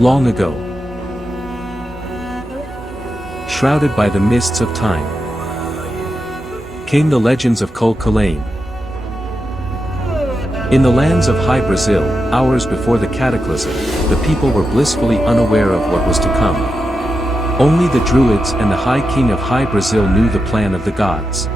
Long ago, shrouded by the mists of time, came the legends of Cuchulainn. In the lands of High Brazil, hours before the cataclysm, the people were blissfully unaware of what was to come. Only the Druids and the High King of High Brazil knew the plan of the gods.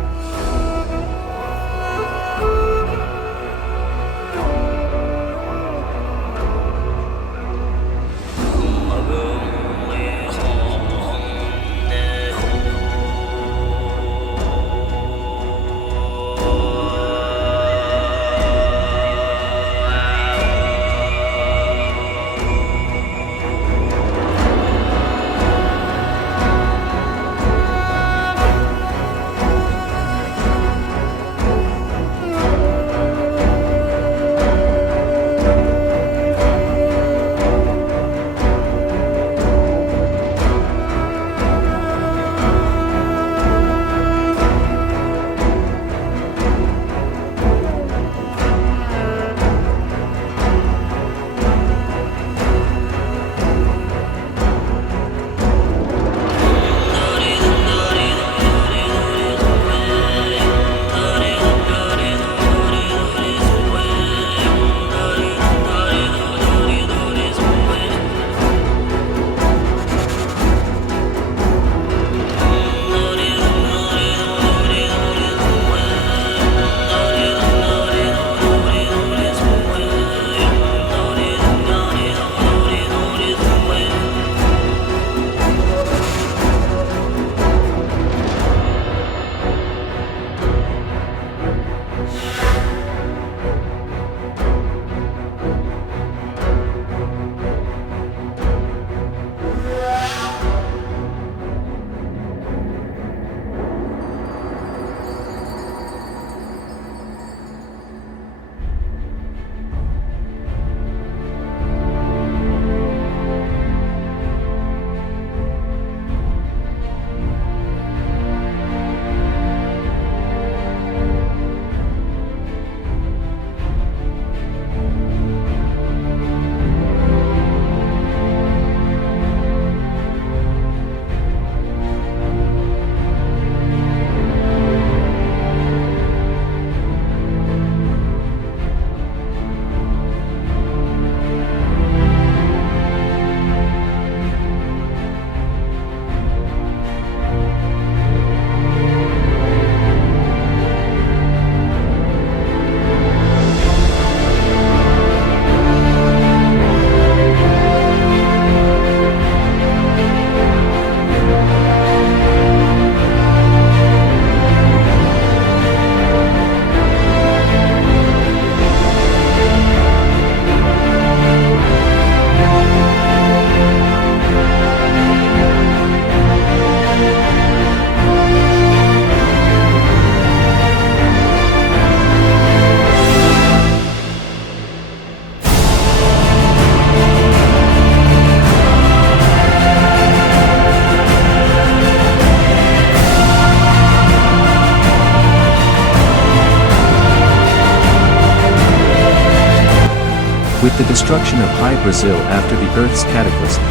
With the destruction of High Brazil after the Earth's cataclysm,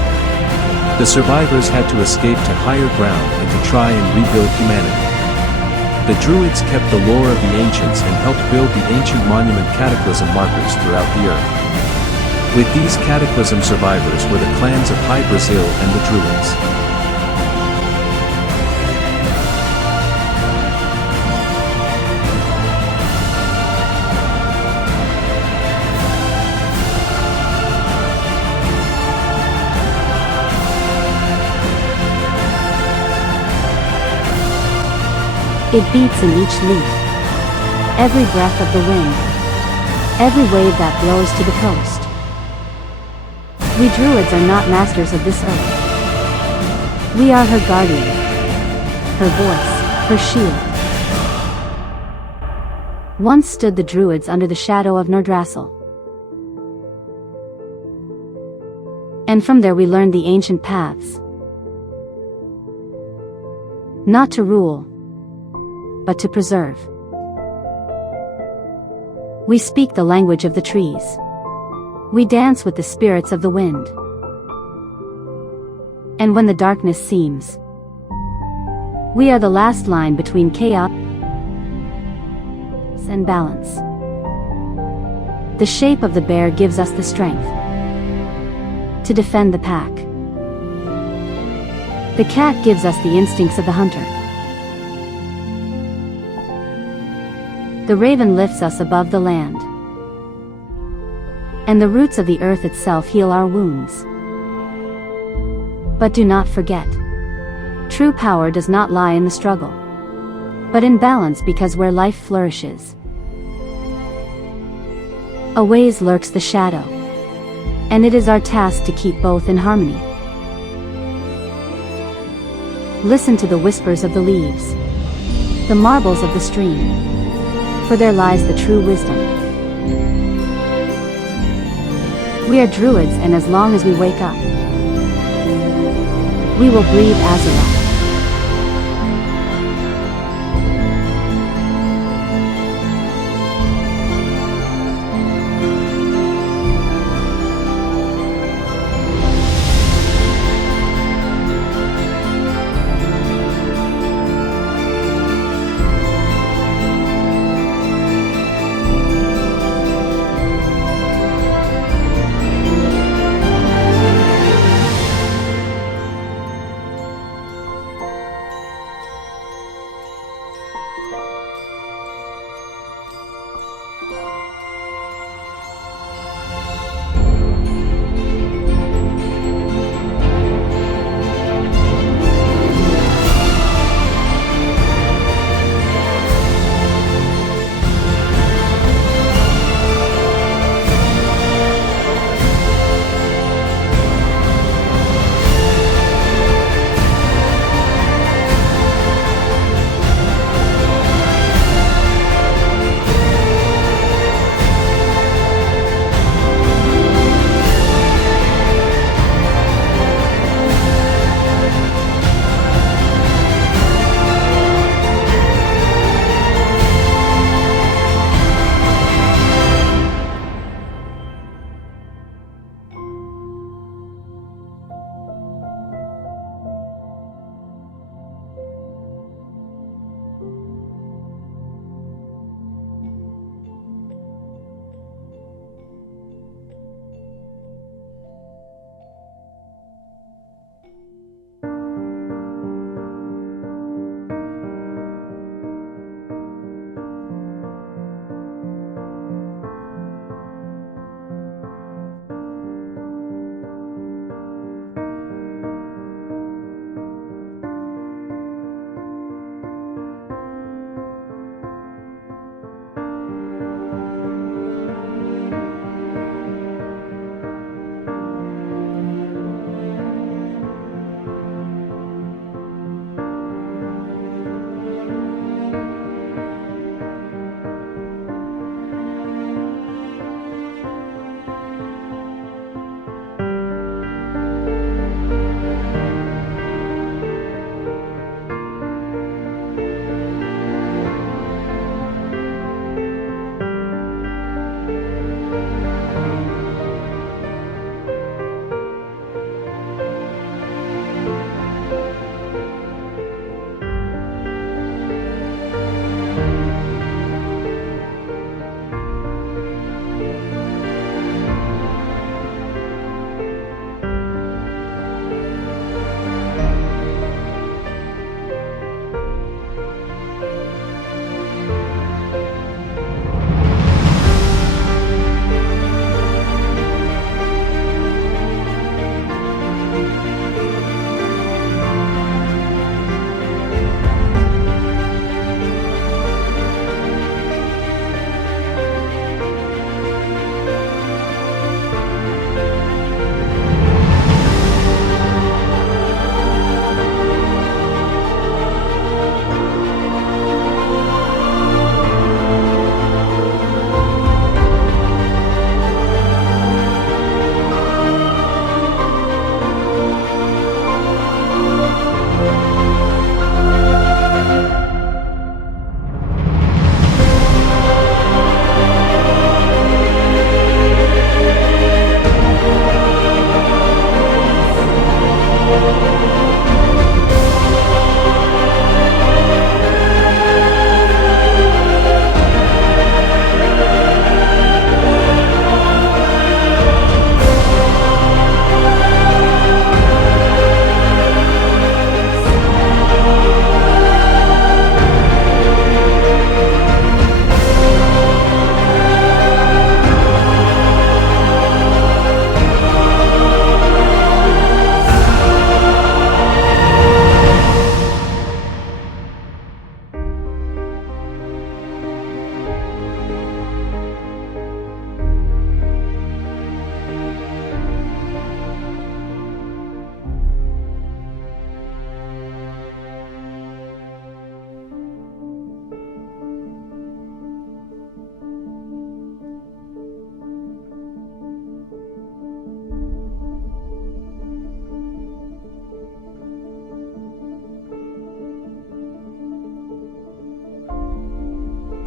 the survivors had to escape to higher ground and to try and rebuild humanity. The Druids kept the lore of the ancients and helped build the ancient monument cataclysm markers throughout the Earth. With these cataclysm survivors were the clans of High Brazil and the Druids. It beats in each leaf, every breath of the wind, every wave that blows to the coast. We Druids are not masters of this earth. We are her guardian, her voice, her shield. Once stood the Druids under the shadow of Nordrassil. And from there we learned the ancient paths. Not to rule, but to preserve. We speak the language of the trees. We dance with the spirits of the wind. And when the darkness seems, we are the last line between chaos and balance. The shape of the bear gives us the strength to defend the pack. The cat gives us the instincts of the hunter. The raven lifts us above the land. And the roots of the earth itself heal our wounds. But do not forget, true power does not lie in the struggle, but in balance, because where life flourishes, always lurks the shadow, and it is our task to keep both in harmony. Listen to the whispers of the leaves, the marbles of the stream, for there lies the true wisdom. We are druids, and as long as we wake up, we will breathe Azeroth.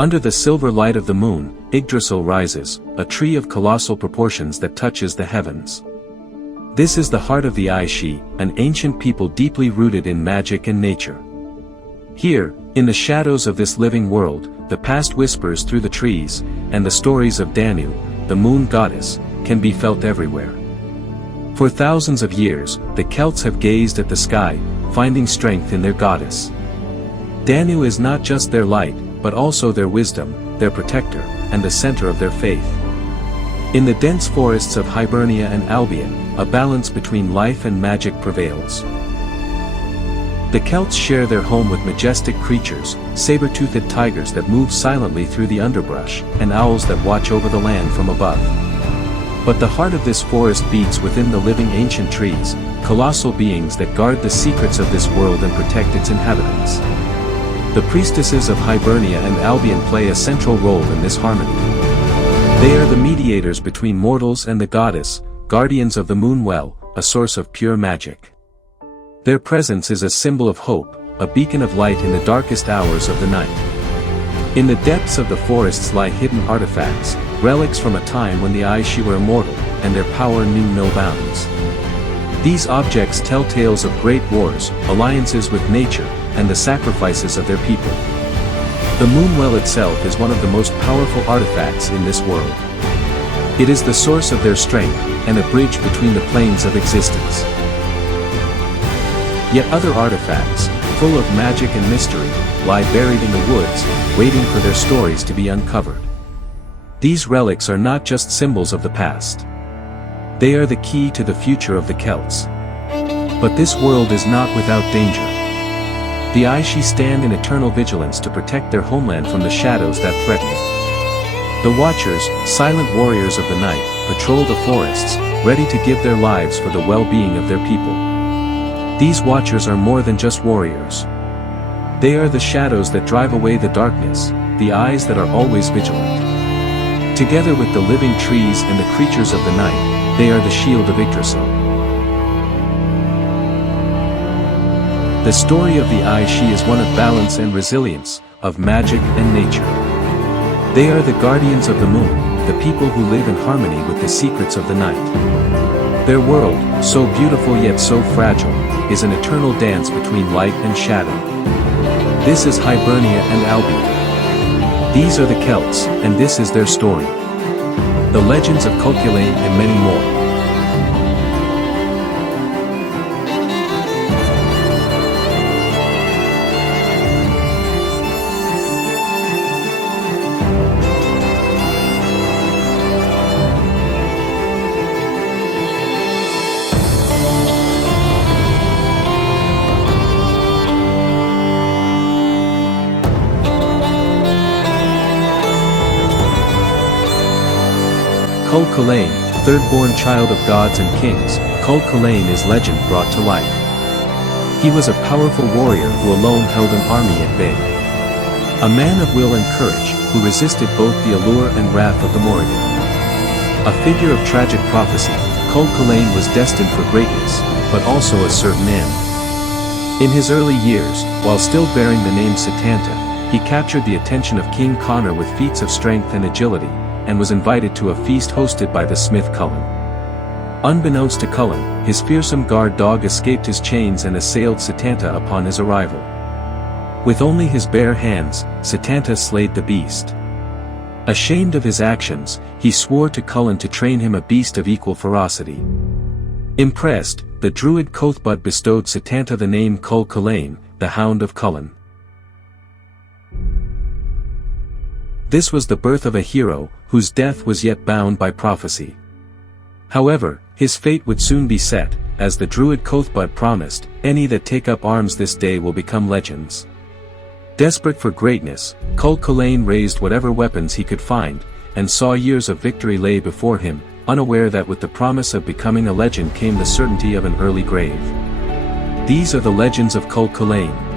Under the silver light of the moon, Yggdrasil rises, a tree of colossal proportions that touches the heavens. This is the heart of the Aishi, an ancient people deeply rooted in magic and nature. Here, in the shadows of this living world, the past whispers through the trees, and the stories of Danu, the moon goddess, can be felt everywhere. For thousands of years, the Celts have gazed at the sky, finding strength in their goddess. Danu is not just their light, but also their wisdom, their protector, and the center of their faith. In the dense forests of Hibernia and Albion, a balance between life and magic prevails. The Celts share their home with majestic creatures, saber-toothed tigers that move silently through the underbrush, and owls that watch over the land from above. But the heart of this forest beats within the living ancient trees, colossal beings that guard the secrets of this world and protect its inhabitants. The priestesses of Hibernia and Albion play a central role in this harmony. They are the mediators between mortals and the goddess, guardians of the moon well, a source of pure magic. Their presence is a symbol of hope, a beacon of light in the darkest hours of the night. In the depths of the forests lie hidden artifacts, relics from a time when the Aishi were immortal, and their power knew no bounds. These objects tell tales of great wars, alliances with nature, and the sacrifices of their people. The Moonwell itself is one of the most powerful artifacts in this world. It is the source of their strength, and a bridge between the planes of existence. Yet other artifacts, full of magic and mystery, lie buried in the woods, waiting for their stories to be uncovered. These relics are not just symbols of the past. They are the key to the future of the Celts. But this world is not without danger. The Aishi stand in eternal vigilance to protect their homeland from the shadows that threaten it. The Watchers, silent warriors of the night, patrol the forests, ready to give their lives for the well-being of their people. These Watchers are more than just warriors. They are the shadows that drive away the darkness, the eyes that are always vigilant. Together with the living trees and the creatures of the night, they are the shield of Yggdrasil. The story of the Aishi is one of balance and resilience, of magic and nature. They are the guardians of the moon, the people who live in harmony with the secrets of the night. Their world, so beautiful yet so fragile, is an eternal dance between light and shadow. This is Hibernia and Albion. These are the Celts, and this is their story. The legends of Cuchulainn and many more. Cuchulainn, third-born child of gods and kings, Cuchulainn is legend brought to life. He was a powerful warrior who alone held an army at bay. A man of will and courage, who resisted both the allure and wrath of the Morrigan. A figure of tragic prophecy, Cuchulainn was destined for greatness, but also a certain end. In his early years, while still bearing the name Setanta, he captured the attention of King Connor with feats of strength and agility, and was invited to a feast hosted by the smith Cuchulainn. Unbeknownst to Cuchulainn, his fearsome guard dog escaped his chains and assailed Setanta upon his arrival. With only his bare hands, Setanta slayed the beast. Ashamed of his actions, he swore to Cuchulainn to train him a beast of equal ferocity. Impressed, the druid Cuthbud bestowed Setanta the name Cuchulainn, the Hound of Cuchulainn. This was the birth of a hero, whose death was yet bound by prophecy. However, his fate would soon be set, as the druid Cuthbud promised, any that take up arms this day will become legends. Desperate for greatness, Cuchulainn raised whatever weapons he could find, and saw years of victory lay before him, unaware that with the promise of becoming a legend came the certainty of an early grave. These are the legends of Cuchulainn.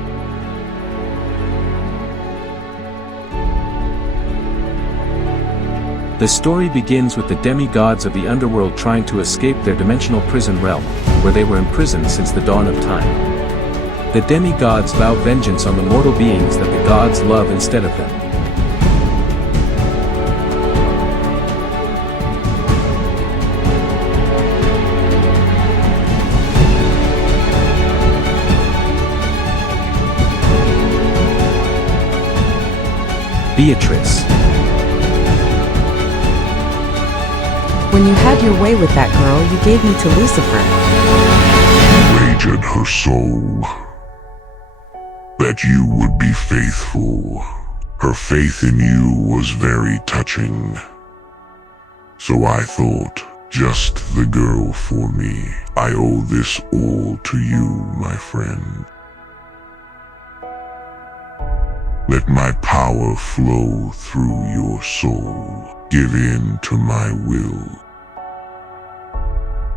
The story begins with the demigods of the underworld trying to escape their dimensional prison realm, where they were imprisoned since the dawn of time. The demigods vow vengeance on the mortal beings that the gods love instead of them. Beatrice. When you had your way with that girl, you gave me to Lucifer. Rage in her soul that you would be faithful. Her faith in you was very touching. So I thought, just the girl for me. I owe this all to you, my friend. Let my power flow through your soul. Give in to my will.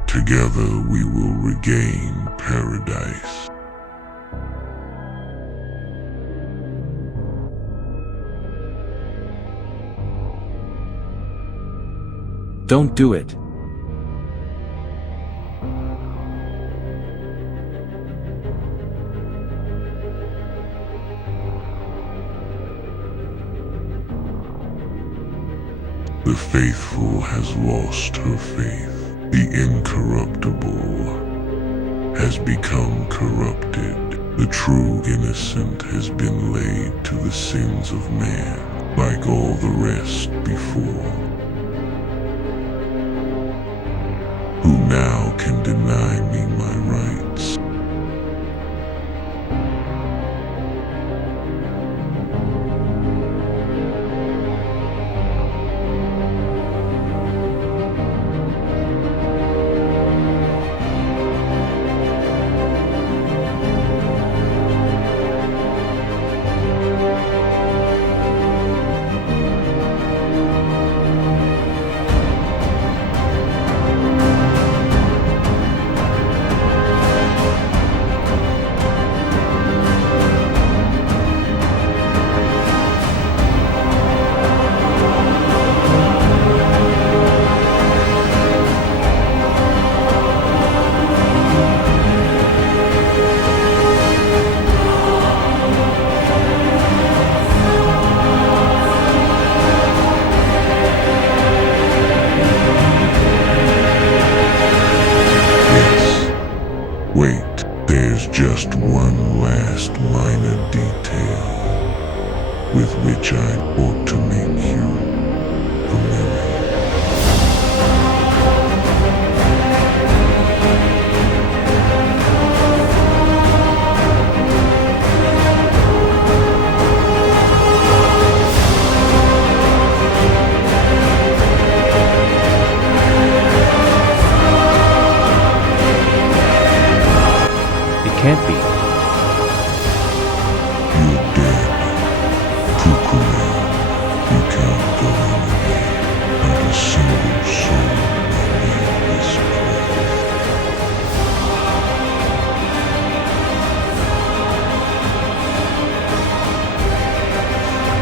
Together we will regain paradise. Don't do it. The faithful has lost her faith. The incorruptible has become corrupted. The true innocent has been laid to the sins of man, like all the rest before. Who now can deny me my rights? Wait, there's just one last minor detail with which I ought to make you familiar. Can't be. You're dead. Cuchulainn. You can't go anywhere. Not a single soul may leave this place.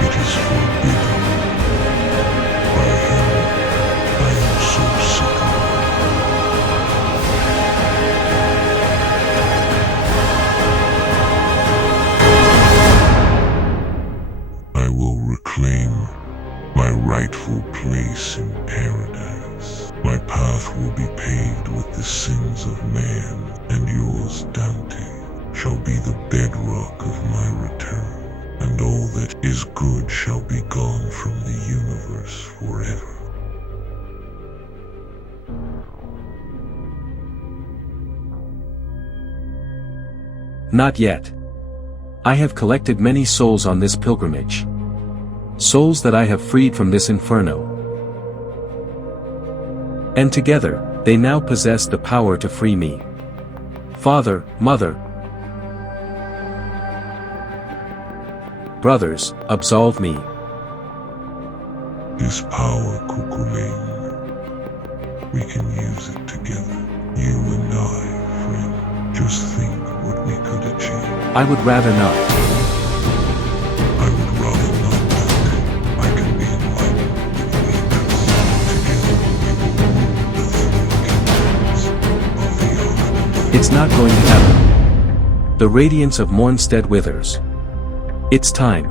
It is forbidden. By him, I am so sick of it. I will reclaim my rightful place in paradise. My path will be paved with the sins of man, and yours, Dante, shall be the bedrock of my return, and all that is good shall be gone from the universe forever. Not yet. I have collected many souls on this pilgrimage. Souls that I have freed from this inferno. And together, they now possess the power to free me. Father, mother, brothers, absolve me. This power, Cuchulainn, we can use it together. You and I, friend. Just think what we could achieve. I would rather not. I would rather not, Dante. I can be enlightened with Beatrice. Together we will rule the three kingdoms of the earth. It's not going to happen. The radiance of Mornstead withers. It's time.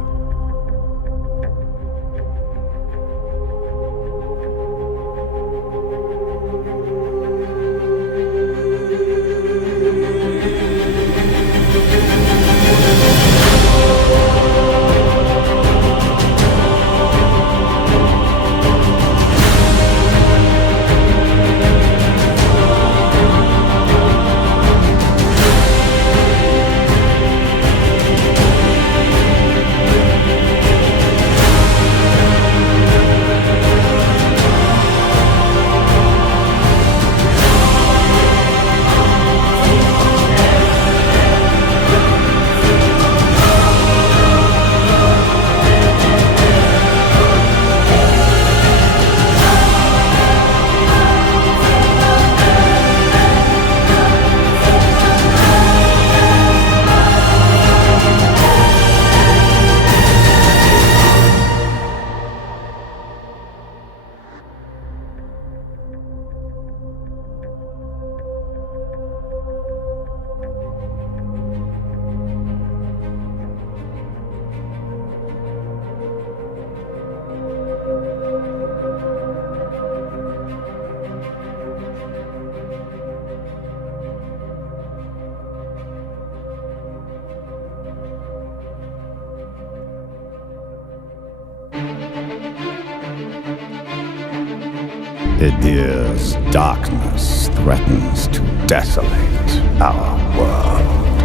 Idir's darkness threatens to desolate our world.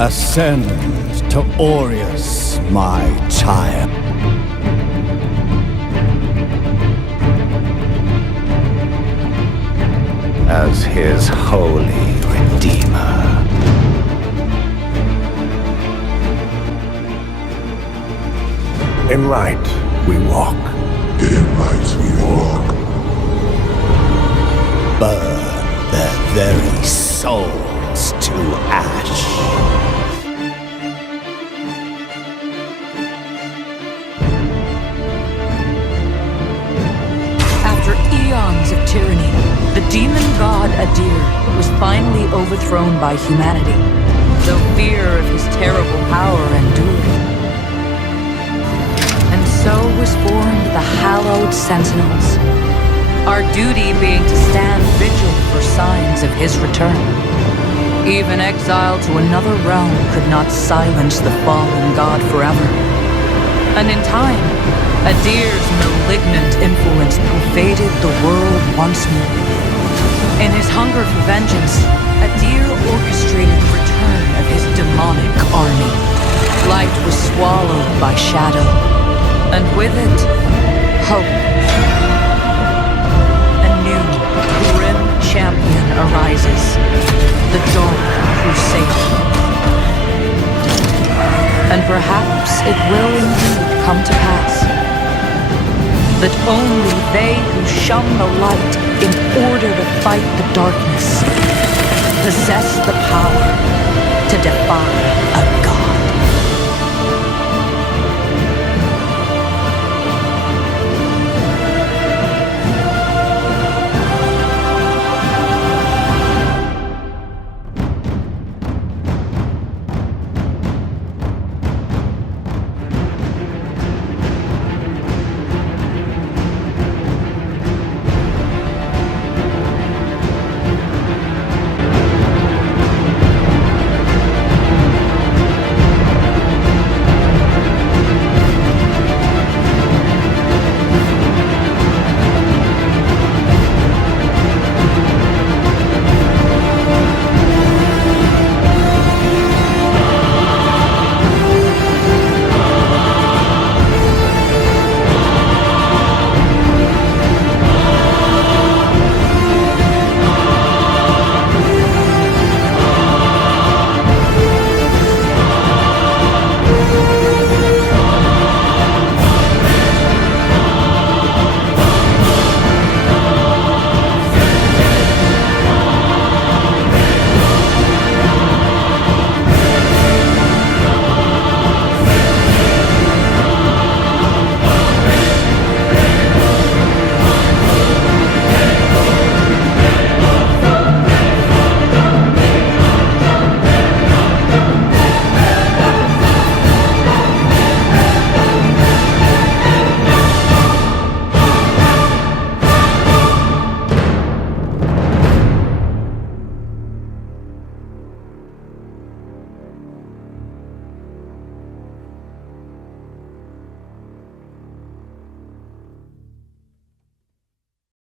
Ascend to Aureus, my child. As his holy redeemer. In light we walk. In light we walk. Burn their very souls to ash. After eons of tyranny, the demon god Adir was finally overthrown by humanity, though fear of his terrible power endured. And so was formed the hallowed sentinels, our duty being to stand vigil for signs of his return. Even exile to another realm could not silence the fallen god forever. And in time, Adir's malignant influence pervaded the world once more. In his hunger for vengeance, Adir orchestrated the return of his demonic army. Light was swallowed by shadow, and with it, hope. A new, grim champion arises, the Dark Crusader. And perhaps it will indeed come to pass that only they who shun the light in order to fight the darkness possess the power to defy